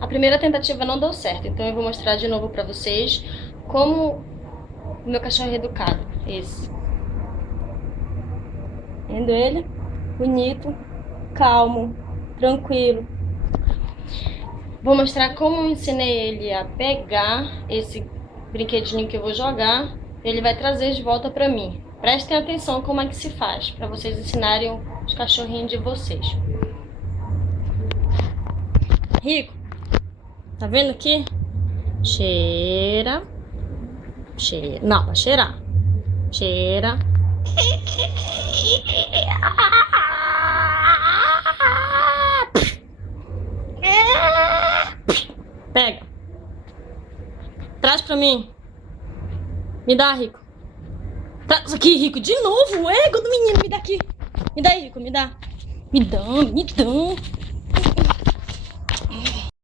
A primeira tentativa não deu certo, então eu vou mostrar de novo pra vocês como o meu cachorro é educado. Esse. Vendo ele? Bonito, calmo, tranquilo. Vou mostrar como eu ensinei ele a pegar esse brinquedinho que eu vou jogar. Ele vai trazer de volta pra mim. Prestem atenção como é que se faz, pra vocês ensinarem os cachorrinhos de vocês. Rico, tá vendo aqui? Cheira. Cheira. Não, vai cheirar. Cheira. Pega. Traz pra mim. Me dá, Rico. Traz aqui, Rico. De novo. O ego do menino. Me dá aqui. Me dá aí, Rico. Me dá. Me dá.